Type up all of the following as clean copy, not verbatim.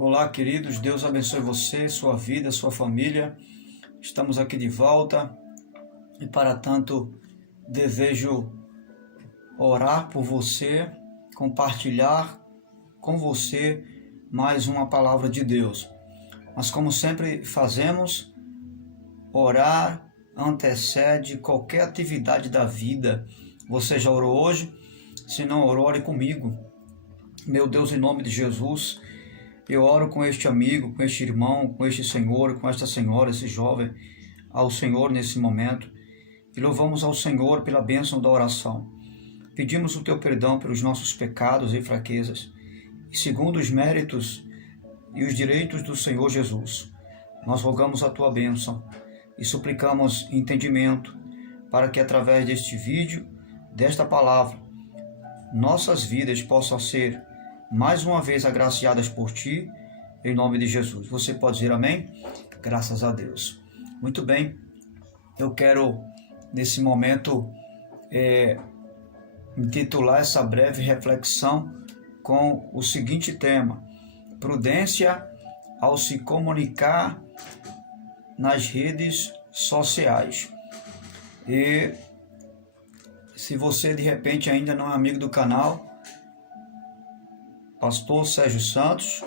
Olá, queridos, Deus abençoe você, sua vida, sua família. Estamos aqui de volta e, para tanto, desejo orar por você, compartilhar com você mais uma palavra de Deus. Mas, como sempre fazemos, orar antecede qualquer atividade da vida. Você já orou hoje? Se não orou, ore comigo. Meu Deus, em nome de Jesus, eu oro com este amigo, com este irmão, com este senhor, com esta senhora, esse jovem, ao Senhor nesse momento. E louvamos ao Senhor pela bênção da oração. Pedimos o teu perdão pelos nossos pecados e fraquezas. E segundo os méritos e os direitos do Senhor Jesus, nós rogamos a tua bênção e suplicamos entendimento para que através deste vídeo, desta palavra, nossas vidas possam ser mais uma vez agraciadas por Ti, em nome de Jesus. Você pode dizer amém? Graças a Deus. Muito bem, eu quero nesse momento intitular essa breve reflexão com o seguinte tema: prudência ao se comunicar nas redes sociais. E se você de repente ainda não é amigo do canal, Pastor Sérgio Santos,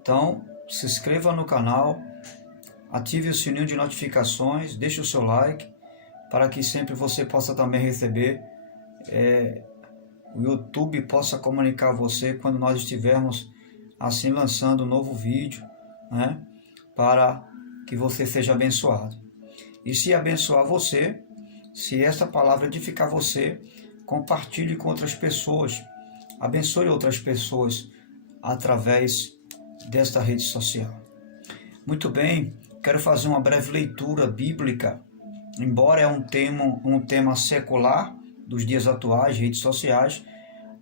então se inscreva no canal, ative o sininho de notificações, deixe o seu like, para que sempre você possa também receber, o YouTube possa comunicar você quando nós estivermos assim lançando um novo vídeo, né, para que você seja abençoado. E se abençoar você, se essa palavra edificar você, compartilhe com outras pessoas. Abençoe outras pessoas através desta rede social. Muito bem, quero fazer uma breve leitura bíblica. Embora é um tema secular dos dias atuais, redes sociais,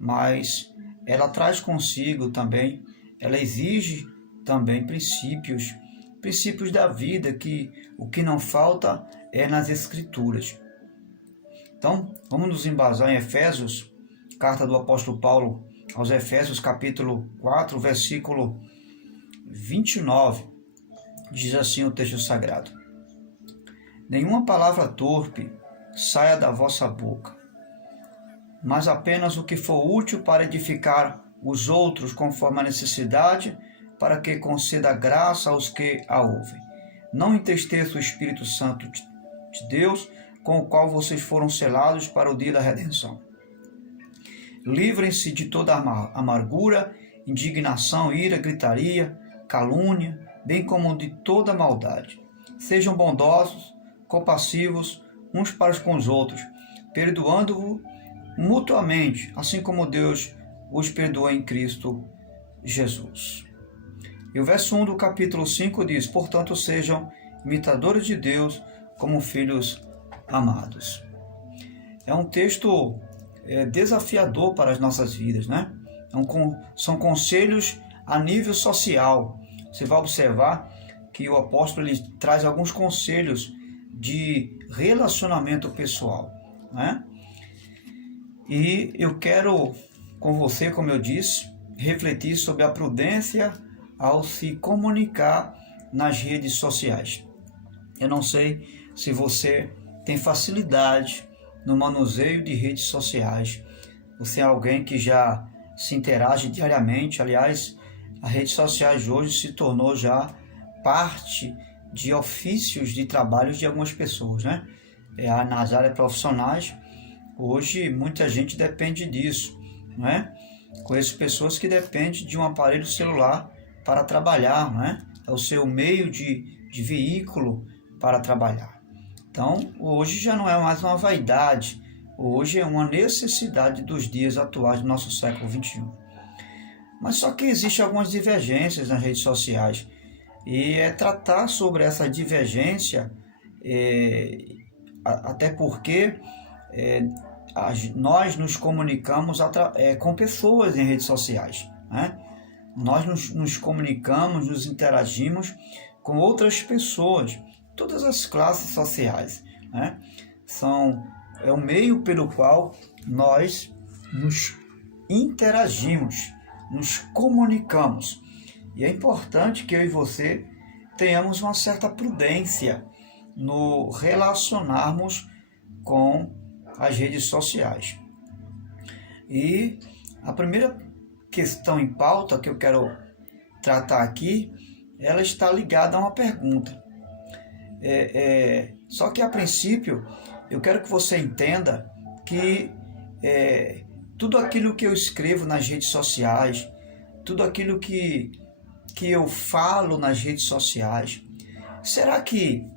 mas ela traz consigo também, ela exige também princípios da vida, que o que não falta é nas Escrituras. Então, vamos nos embasar em Efésios, carta do apóstolo Paulo aos Efésios, capítulo 4, versículo 29, diz assim o texto sagrado: nenhuma palavra torpe saia da vossa boca, mas apenas o que for útil para edificar os outros conforme a necessidade, para que conceda graça aos que a ouvem. Não entristeça o Espírito Santo de Deus, com o qual vocês foram selados para o dia da redenção. Livrem-se de toda amargura, indignação, ira, gritaria, calúnia, bem como de toda maldade. Sejam bondosos, compassivos uns para com os outros, perdoando-vos mutuamente, assim como Deus os perdoou em Cristo Jesus. E o verso 1 do capítulo 5 diz: portanto, sejam imitadores de Deus como filhos amados. É um texto desafiador para as nossas vidas, né? São conselhos a nível social. Você vai observar que o apóstolo ele traz alguns conselhos de relacionamento pessoal, né? E eu quero com você, como eu disse, refletir sobre a prudência ao se comunicar nas redes sociais. Eu não sei se você tem facilidade no manuseio de redes sociais. Você é alguém que já se interage diariamente. Aliás, as redes sociais hoje se tornou já parte de ofícios de trabalhos de algumas pessoas, né? Nas áreas profissionais, hoje muita gente depende disso, né? Conheço pessoas que dependem de um aparelho celular para trabalhar, né? É o seu meio de veículo para trabalhar. Então, hoje já não é mais uma vaidade, hoje é uma necessidade dos dias atuais do nosso século XXI. Mas só que existem algumas divergências nas redes sociais, e tratar sobre essa divergência, até porque nós nos comunicamos com pessoas em redes sociais, né? Nós nos comunicamos, nos interagimos com outras pessoas, todas as classes sociais, né? É o meio pelo qual nós nos interagimos, nos comunicamos. E é importante que eu e você tenhamos uma certa prudência no relacionarmos com as redes sociais. E a primeira questão em pauta que eu quero tratar aqui, ela está ligada a uma pergunta. Só que a princípio, eu quero que você entenda que tudo aquilo que eu escrevo nas redes sociais, tudo aquilo que eu falo nas redes sociais, será que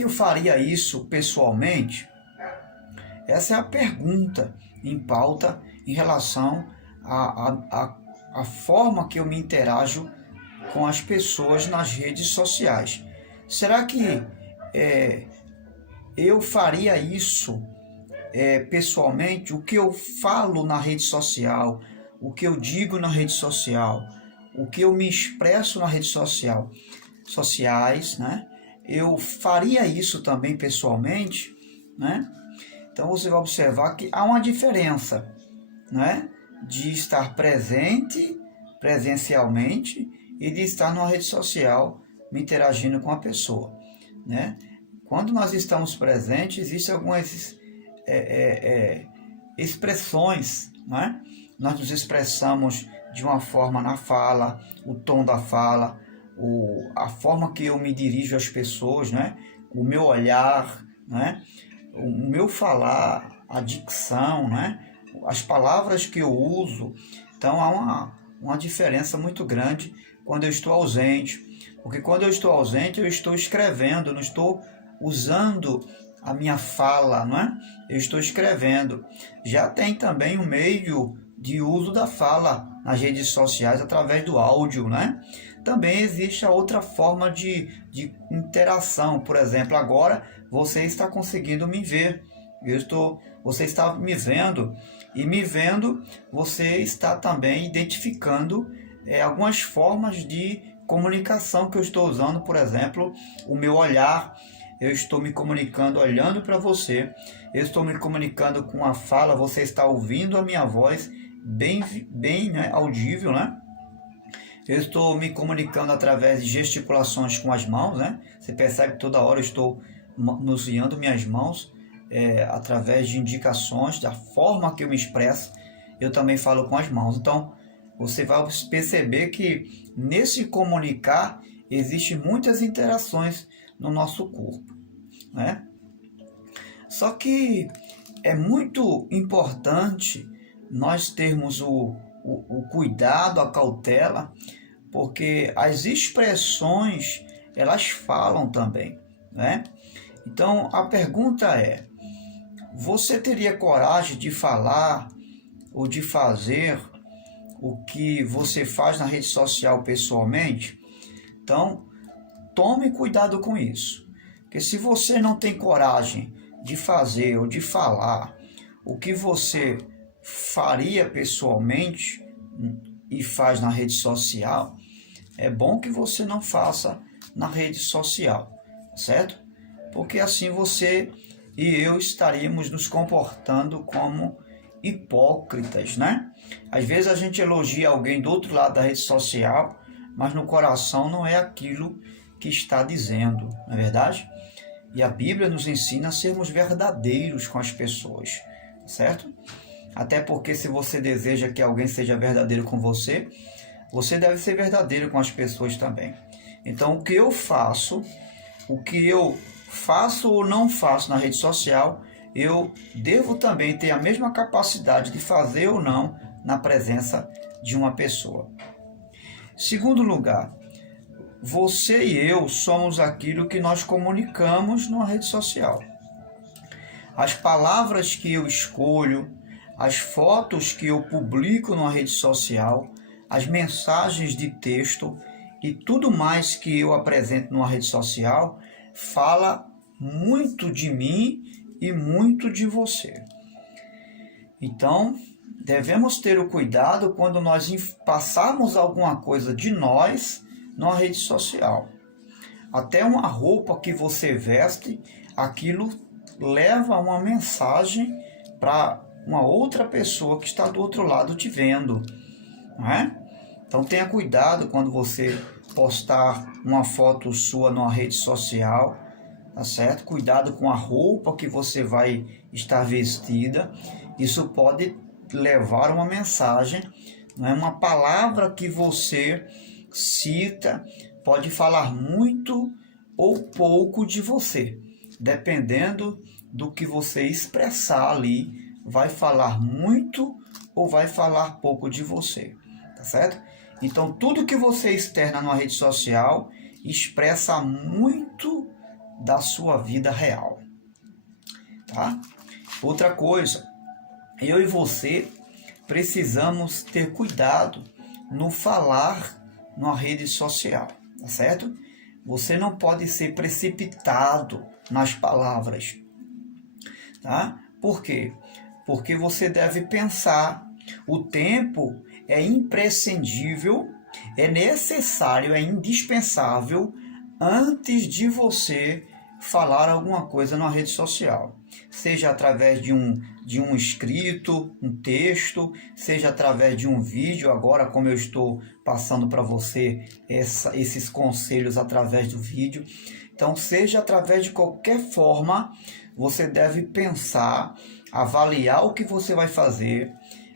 eu faria isso pessoalmente? Essa é a pergunta em pauta em relação à forma que eu me interajo com as pessoas nas redes sociais. Será que eu faria isso pessoalmente? O que eu falo na rede social, o que eu digo na rede social, o que eu me expresso na rede sociais, né? Eu faria isso também pessoalmente, né? Então você vai observar que há uma diferença, né, de estar presente presencialmente e de estar numa rede social me interagindo com a pessoa, né? Quando nós estamos presentes, existem algumas expressões, né? Nós nos expressamos de uma forma na fala, o tom da fala, a forma que eu me dirijo às pessoas, né? O meu olhar, né? O meu falar, a dicção, né? As palavras que eu uso. Então há uma diferença muito grande quando eu estou ausente, porque quando eu estou ausente eu estou escrevendo, eu não estou usando a minha fala, não é? Eu estou escrevendo. Já tem também o meio de uso da fala nas redes sociais através do áudio, né? Também existe a outra forma de interação. Por exemplo, agora você está conseguindo me ver. Você está me vendo, e me vendo, você está também identificando algumas formas de comunicação que eu estou usando. Por exemplo, o meu olhar. Eu estou me comunicando olhando para você, eu estou me comunicando com a fala, você está ouvindo a minha voz bem, né, audível, né? Eu estou me comunicando através de gesticulações com as mãos, né? Você percebe que toda hora eu estou manuseando minhas mãos através de indicações, da forma que eu me expresso, eu também falo com as mãos. Então, você vai perceber que nesse comunicar existem muitas interações no nosso corpo, né? Só que é muito importante nós termos o cuidado, a cautela, porque as expressões, elas falam também, né? Então, a pergunta é, você teria coragem de falar ou de fazer o que você faz na rede social pessoalmente? Então, tome cuidado com isso, porque se você não tem coragem de fazer ou de falar o que você faria pessoalmente e faz na rede social, é bom que você não faça na rede social, certo? Porque assim você e eu estaríamos nos comportando como hipócritas, né? Às vezes a gente elogia alguém do outro lado da rede social, mas no coração não é aquilo que está dizendo, não é verdade? E a Bíblia nos ensina a sermos verdadeiros com as pessoas, certo? Até porque se você deseja que alguém seja verdadeiro com você, você deve ser verdadeiro com as pessoas também. Então, o que eu faço ou não faço na rede social, eu devo também ter a mesma capacidade de fazer ou não na presença de uma pessoa. Segundo lugar, você e eu somos aquilo que nós comunicamos numa rede social. As palavras que eu escolho, as fotos que eu publico numa rede social, as mensagens de texto e tudo mais que eu apresento numa rede social fala muito de mim e muito de você. Então, devemos ter o cuidado quando nós passarmos alguma coisa de nós numa rede social. Até uma roupa que você veste, aquilo leva uma mensagem para uma outra pessoa que está do outro lado te vendo, não é? Então tenha cuidado quando você postar uma foto sua numa rede social, tá certo? Cuidado com a roupa que você vai estar vestida. Isso pode levar uma mensagem, não é? Uma palavra que você cita pode falar muito ou pouco de você, dependendo do que você expressar ali, vai falar muito ou vai falar pouco de você, tá certo? Então, tudo que você externa numa rede social expressa muito da sua vida real, tá? Outra coisa, eu e você precisamos ter cuidado no falar numa rede social, tá certo? Você não pode ser precipitado nas palavras, tá? Por quê? Porque você deve pensar. O tempo é imprescindível, é necessário, é indispensável antes de você falar alguma coisa na rede social. Seja através de um escrito, um texto, seja através de um vídeo, agora como eu estou passando para você esses conselhos através do vídeo. Então, seja através de qualquer forma, você deve pensar, avaliar o que você vai fazer,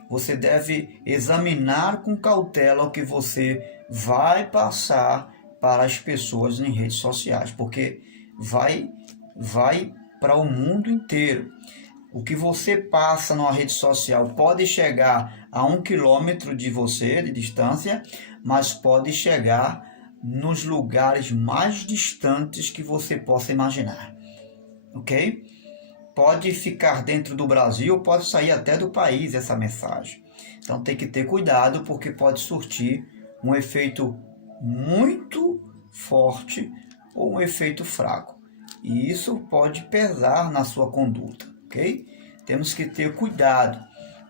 você deve examinar com cautela o que você vai passar para as pessoas em redes sociais, porque vai para o mundo inteiro. O que você passa numa rede social pode chegar a 1 quilômetro de você, de distância, mas pode chegar nos lugares mais distantes que você possa imaginar, ok? Pode ficar dentro do Brasil, pode sair até do país essa mensagem. Então tem que ter cuidado, porque pode surtir um efeito muito forte ou um efeito fraco. E isso pode pesar na sua conduta, ok? Temos que ter cuidado.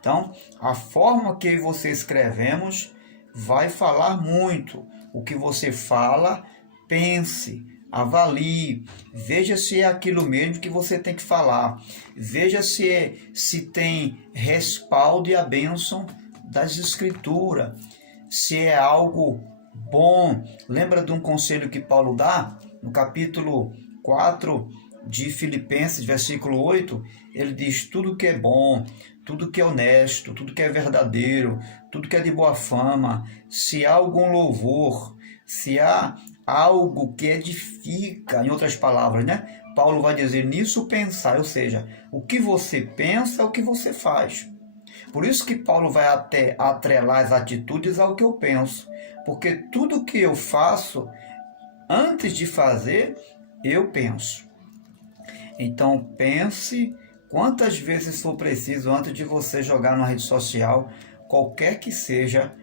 Então, a forma que você escrevemos vai falar muito. O que você fala, pense, avalie, veja se é aquilo mesmo que você tem que falar. Veja se tem respaldo e a bênção das escrituras. Se é algo bom. Lembra de um conselho que Paulo dá? No capítulo 4 de Filipenses, versículo 8, ele diz: tudo que é bom, tudo que é honesto, tudo que é verdadeiro, tudo que é de boa fama, se há algum louvor, se há algo que edifica, em outras palavras, né? Paulo vai dizer: nisso pensar, ou seja, o que você pensa é o que você faz. Por isso que Paulo vai até atrelar as atitudes ao que eu penso, porque tudo que eu faço, antes de fazer, eu penso. Então pense quantas vezes for preciso antes de você jogar na rede social, qualquer que seja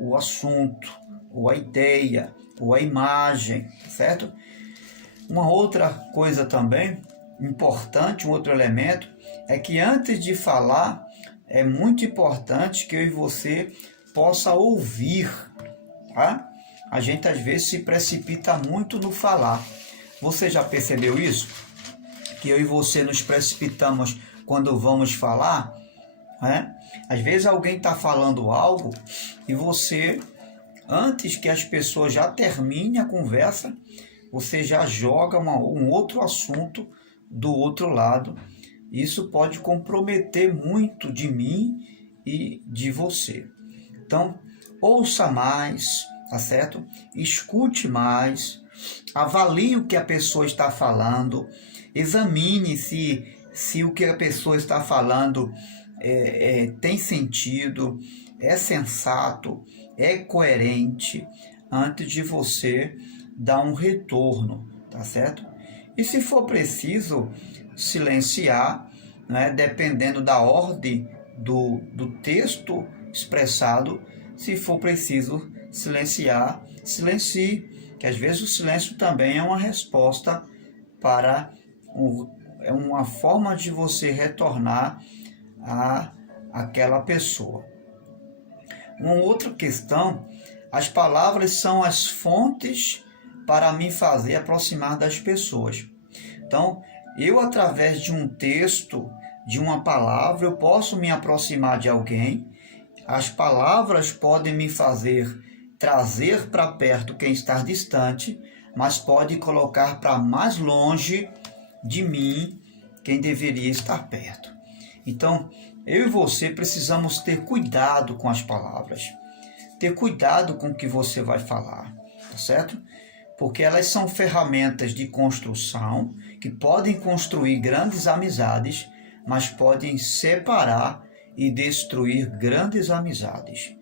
o assunto, ou a ideia, ou a imagem, certo? Uma outra coisa também importante, um outro elemento, é que antes de falar, é muito importante que eu e você possa ouvir, tá? A gente às vezes se precipita muito no falar. Você já percebeu isso? Que eu e você nos precipitamos quando vamos falar, né? Às vezes alguém está falando algo e você, antes que as pessoas já terminem a conversa, você já joga um outro assunto do outro lado. Isso pode comprometer muito de mim e de você. Então, ouça mais, tá certo? Escute mais, avalie o que a pessoa está falando, examine se o que a pessoa está falando tem sentido, é sensato, é coerente, antes de você dar um retorno, tá certo? E se for preciso silenciar, né, dependendo da ordem do texto expressado, se for preciso silenciar, silencie, que às vezes o silêncio também é uma resposta para é uma forma de você retornar a aquela pessoa. Uma outra questão, as palavras são as fontes para me fazer aproximar das pessoas. Então, eu através de um texto, de uma palavra, eu posso me aproximar de alguém. As palavras podem me fazer trazer para perto quem está distante, mas pode colocar para mais longe de mim quem deveria estar perto. Então, eu e você precisamos ter cuidado com as palavras. Ter cuidado com o que você vai falar, tá certo? Porque elas são ferramentas de construção que podem construir grandes amizades, mas podem separar e destruir grandes amizades.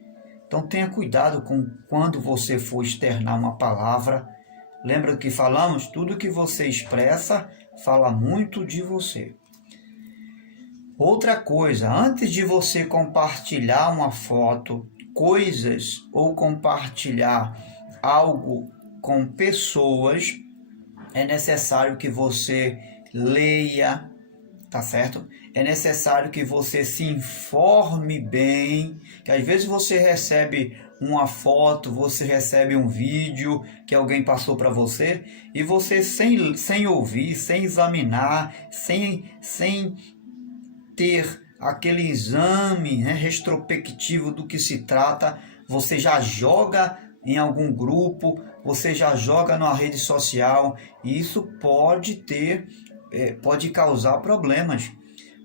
Então tenha cuidado com quando você for externar uma palavra. Lembra que falamos? Tudo que você expressa fala muito de você. Outra coisa, antes de você compartilhar uma foto, coisas ou compartilhar algo com pessoas, é necessário que você leia, tá certo? É necessário que você se informe bem, que às vezes você recebe uma foto, você recebe um vídeo que alguém passou para você e você sem ouvir, sem examinar, sem ter aquele exame, né, retrospectivo do que se trata, você já joga em algum grupo, você já joga numa rede social, e isso pode causar problemas,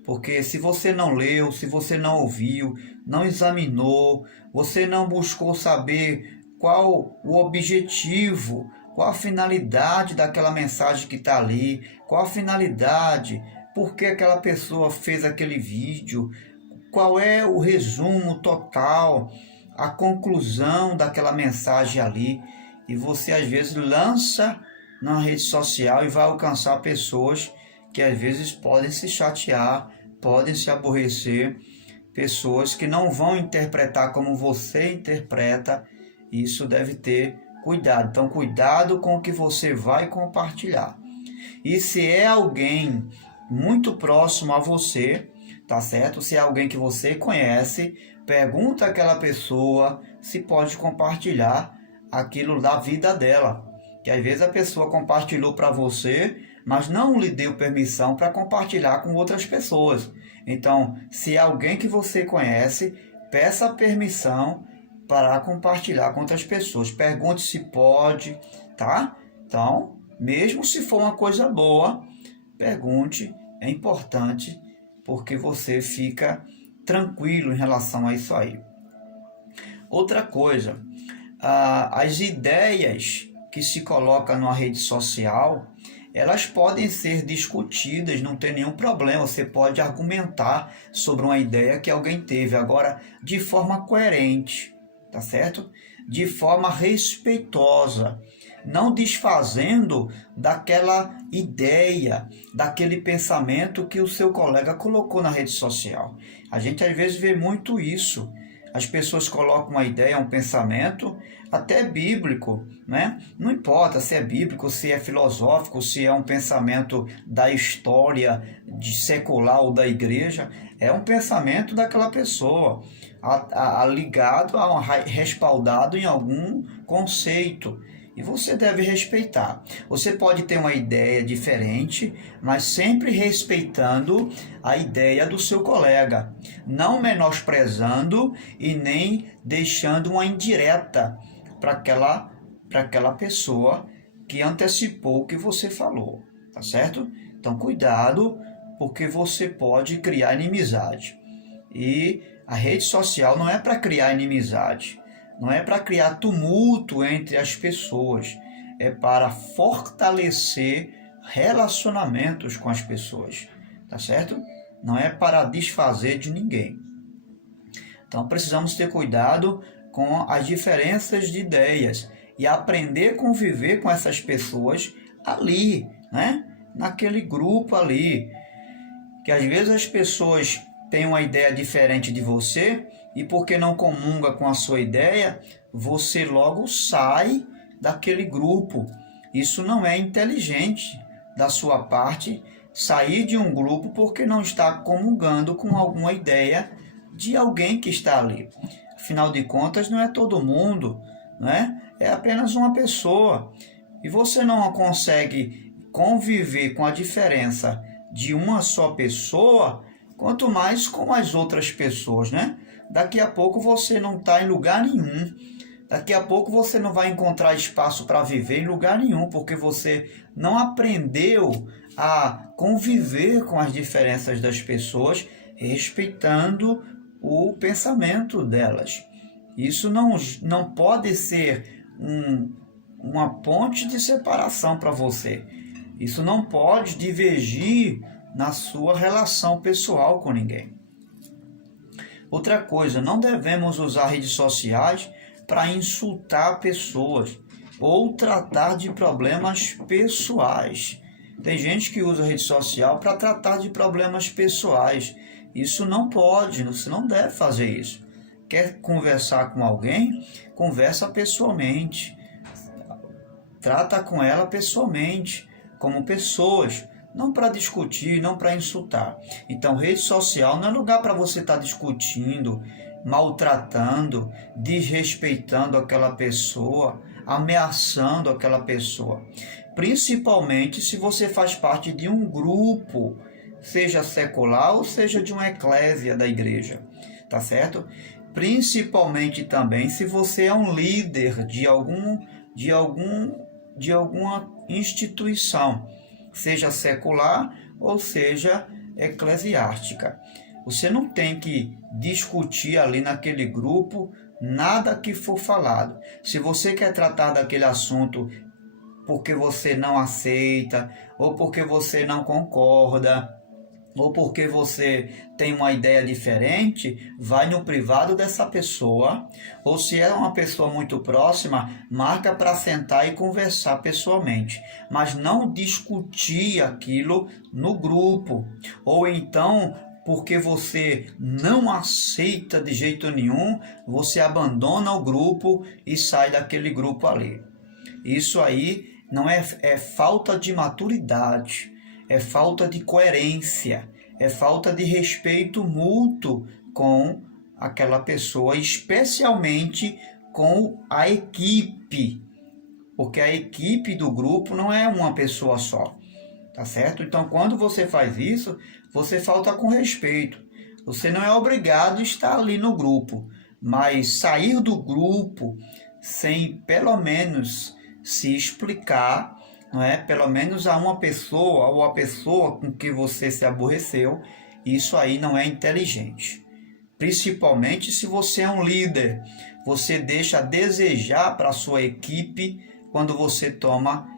porque se você não leu, se você não ouviu, não examinou, você não buscou saber qual o objetivo, qual a finalidade daquela mensagem que está ali, qual a finalidade, por que aquela pessoa fez aquele vídeo, qual é o resumo total, a conclusão daquela mensagem ali, e você às vezes lança na rede social e vai alcançar pessoas que às vezes podem se chatear, podem se aborrecer, pessoas que não vão interpretar como você interpreta. Isso deve ter cuidado. Então, cuidado com o que você vai compartilhar. E se é alguém muito próximo a você, tá certo? Se é alguém que você conhece, pergunta àquela pessoa se pode compartilhar aquilo da vida dela. Que às vezes a pessoa compartilhou para você, mas não lhe deu permissão para compartilhar com outras pessoas. Então, se é alguém que você conhece, peça permissão para compartilhar com outras pessoas. Pergunte se pode, tá? Então, mesmo se for uma coisa boa, pergunte, é importante, porque você fica tranquilo em relação a isso aí. Outra coisa, as ideias que se colocam numa rede social, elas podem ser discutidas, não tem nenhum problema, você pode argumentar sobre uma ideia que alguém teve, agora de forma coerente, tá certo? De forma respeitosa, não desfazendo daquela ideia, daquele pensamento que o seu colega colocou na rede social. A gente às vezes vê muito isso. As pessoas colocam uma ideia, um pensamento, até bíblico, né? Não importa se é bíblico, se é filosófico, se é um pensamento da história de secular ou da igreja, é um pensamento daquela pessoa, ligado, respaldado em algum conceito. E você deve respeitar. Você pode ter uma ideia diferente, mas sempre respeitando a ideia do seu colega, não menosprezando e nem deixando uma indireta para aquela pessoa que antecipou o que você falou, tá certo? Então cuidado, porque você pode criar inimizade. E a rede social não é para criar inimizade. Não é para criar tumulto entre as pessoas, é para fortalecer relacionamentos com as pessoas, tá certo? Não é para desfazer de ninguém. Então precisamos ter cuidado com as diferenças de ideias e aprender a conviver com essas pessoas ali, né? Naquele grupo ali, que às vezes as pessoas têm uma ideia diferente de você, e porque não comunga com a sua ideia, você logo sai daquele grupo. Isso não é inteligente da sua parte, sair de um grupo porque não está comungando com alguma ideia de alguém que está ali. Afinal de contas, não é todo mundo, né? É apenas uma pessoa. E você não consegue conviver com a diferença de uma só pessoa, quanto mais com as outras pessoas, né? daqui a pouco você não está em lugar nenhum. Daqui a pouco você não vai encontrar espaço para viver em lugar nenhum, porque você não aprendeu a conviver com as diferenças das pessoas, respeitando o pensamento delas. Isso não pode ser uma ponte de separação para você. Isso não pode divergir na sua relação pessoal com ninguém. Outra coisa, não devemos usar redes sociais para insultar pessoas ou tratar de problemas pessoais. Tem gente que usa rede social para tratar de problemas pessoais. Isso não pode, você não deve fazer isso. Quer conversar com alguém? Conversa pessoalmente. Trata com ela pessoalmente, como pessoas, não para discutir, não para insultar. Então, rede social não é lugar para você estar discutindo, maltratando, desrespeitando aquela pessoa, ameaçando aquela pessoa. Principalmente se você faz parte de um grupo, seja secular ou seja de uma eclésia da igreja, tá certo? Principalmente também se você é um líder de alguma instituição, seja secular ou seja eclesiástica. Você não tem que discutir ali naquele grupo nada que for falado. Se você quer tratar daquele assunto porque você não aceita, ou porque você não concorda, ou porque você tem uma ideia diferente, vai no privado dessa pessoa, ou se é uma pessoa muito próxima, marca para sentar e conversar pessoalmente, mas não discutir aquilo no grupo, ou então, porque você não aceita de jeito nenhum, você abandona o grupo e sai daquele grupo ali. Isso aí não é falta de maturidade, é falta de coerência, é falta de respeito mútuo com aquela pessoa, especialmente com a equipe, porque a equipe do grupo não é uma pessoa só, tá certo? Então, quando você faz isso, você falta com respeito. Você não é obrigado a estar ali no grupo, mas sair do grupo sem pelo menos se explicar, não é? Pelo menos a uma pessoa ou a pessoa com que você se aborreceu, isso aí não é inteligente. Principalmente se você é um líder, você deixa a desejar para a sua equipe quando você toma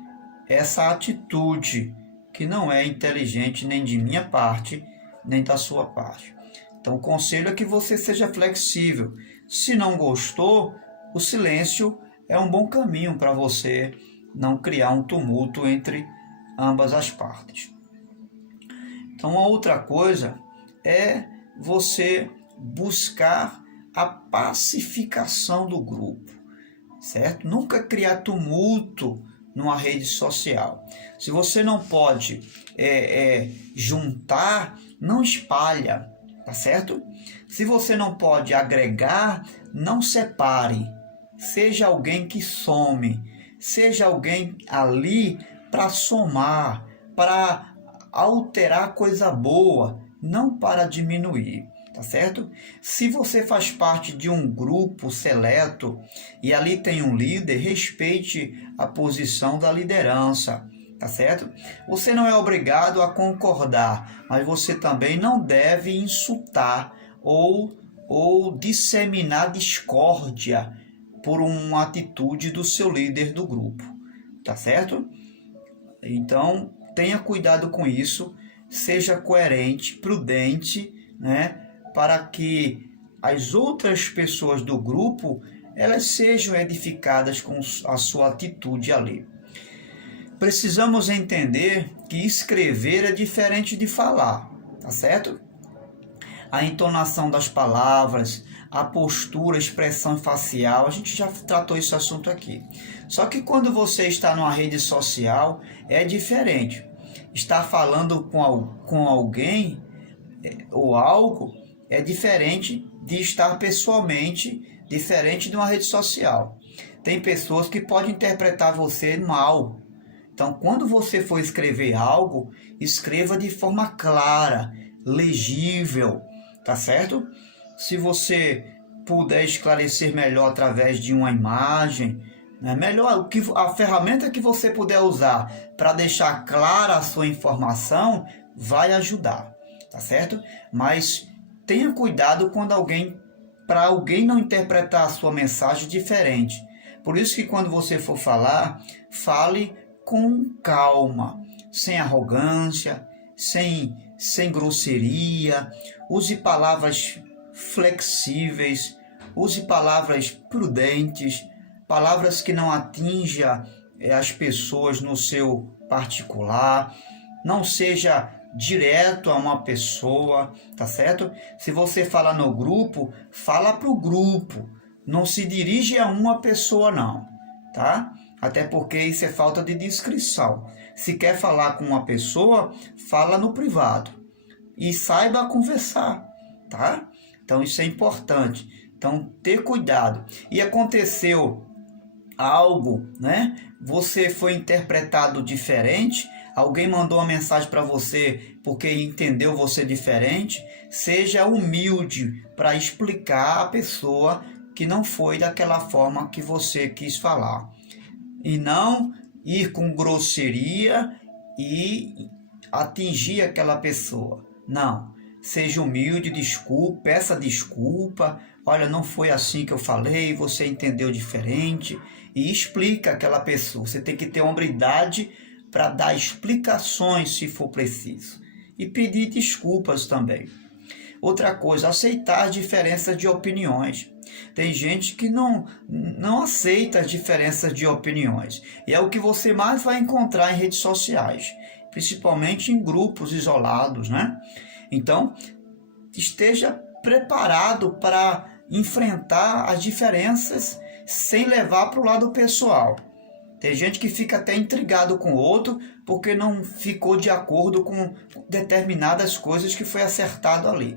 essa atitude, que não é inteligente nem de minha parte, nem da sua parte. Então o conselho é que você seja flexível. Se não gostou, o silêncio é um bom caminho para você não criar um tumulto entre ambas as partes. Então, a outra coisa é você buscar a pacificação do grupo, certo? Nunca criar tumulto numa rede social. Se você não pode juntar, não espalha, tá certo? Se você não pode agregar, não separe. Seja alguém que some, seja alguém ali para somar, para alterar coisa boa, não para diminuir, tá certo? Se você faz parte de um grupo seleto e ali tem um líder, respeite a posição da liderança, tá certo? Você não é obrigado a concordar, mas você também não deve insultar ou disseminar discórdia por uma atitude do seu líder do grupo, tá certo? Então, tenha cuidado com isso, seja coerente, prudente, né, para que as outras pessoas do grupo, elas sejam edificadas com a sua atitude ali. Precisamos entender que escrever é diferente de falar, tá certo? A entonação das palavras, a postura, a expressão facial, a gente já tratou esse assunto aqui. Só que quando você está numa rede social, é diferente. Estar falando com alguém ou algo é diferente de estar pessoalmente, diferente de uma rede social. Tem pessoas que podem interpretar você mal. Então, quando você for escrever algo, escreva de forma clara, legível, tá certo? se você puder esclarecer melhor através de uma imagem, né? Melhor a ferramenta que você puder usar para deixar clara a sua informação vai ajudar, tá certo? Mas tenha cuidado para alguém não interpretar a sua mensagem diferente. Por isso que quando você for falar, fale com calma, sem arrogância, sem grosseria, use palavras flexíveis, use palavras prudentes, palavras que não atinjam as pessoas no seu particular, não seja direto a uma pessoa, tá certo? Se você falar no grupo, fala para o grupo, não se dirige a uma pessoa não, tá? Até porque isso é falta de discrição. Se quer falar com uma pessoa, fala no privado e saiba conversar, tá? Então isso é importante. Então ter cuidado. E aconteceu algo, né? Você foi interpretado diferente, alguém mandou uma mensagem para você porque entendeu você diferente, seja humilde para explicar a pessoa que não foi daquela forma que você quis falar. E não ir com grosseria e atingir aquela pessoa. Não. Seja humilde, peça desculpa. Olha, não foi assim que eu falei, você entendeu diferente. E explica aquela pessoa. Você tem que ter hombridade para dar explicações se for preciso. E pedir desculpas também. Outra coisa, aceitar as diferenças de opiniões. Tem gente que não aceita as diferenças de opiniões. E é o que você mais vai encontrar em redes sociais, principalmente em grupos isolados, né? Então, esteja preparado para enfrentar as diferenças sem levar para o lado pessoal. Tem gente que fica até intrigado com o outro porque não ficou de acordo com determinadas coisas que foi acertado ali.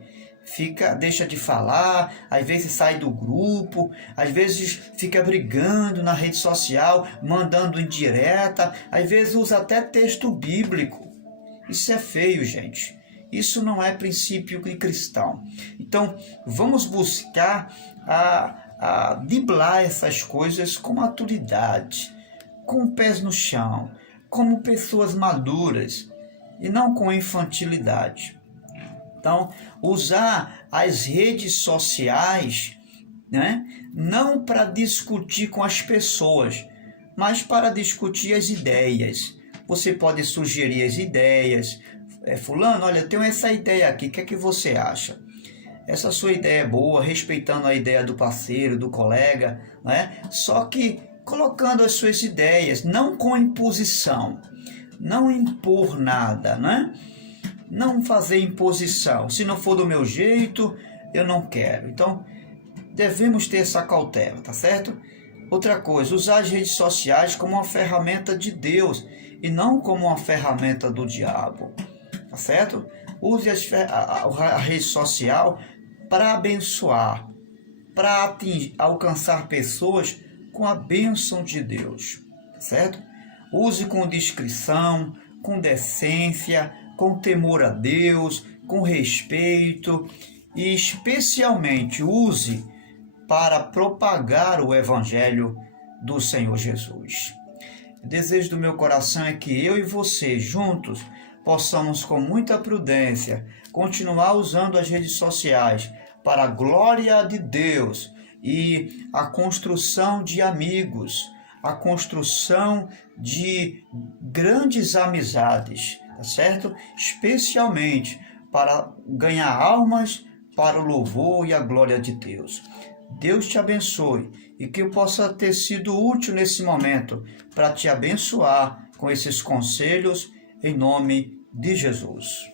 Deixa de falar, às vezes sai do grupo, às vezes fica brigando na rede social, mandando indireta, às vezes usa até texto bíblico. Isso é feio, gente. Isso não é princípio cristão. Então, vamos buscar a driblar essas coisas com maturidade, com pés no chão, como pessoas maduras e não com infantilidade. Então, usar as redes sociais, né, não para discutir com as pessoas, mas para discutir as ideias. Você pode sugerir as ideias. Fulano, olha, eu tenho essa ideia aqui, o que é que você acha? Essa sua ideia é boa, respeitando a ideia do parceiro, do colega, né? Só que colocando as suas ideias, não com imposição, não impor nada, né? Não fazer imposição. Se não for do meu jeito, eu não quero. Então, devemos ter essa cautela, tá certo? Outra coisa, usar as redes sociais como uma ferramenta de Deus e não como uma ferramenta do diabo, tá certo? Use a rede social para abençoar, para alcançar pessoas com a bênção de Deus, tá certo? Use com discrição, com decência, com temor a Deus, com respeito e especialmente use para propagar o Evangelho do Senhor Jesus. O desejo do meu coração é que eu e você juntos possamos com muita prudência continuar usando as redes sociais para a glória de Deus e a construção de amigos, a construção de grandes amizades, tá certo? Especialmente para ganhar almas para o louvor e a glória de Deus. Deus te abençoe e que eu possa ter sido útil nesse momento para te abençoar com esses conselhos em nome de Jesus.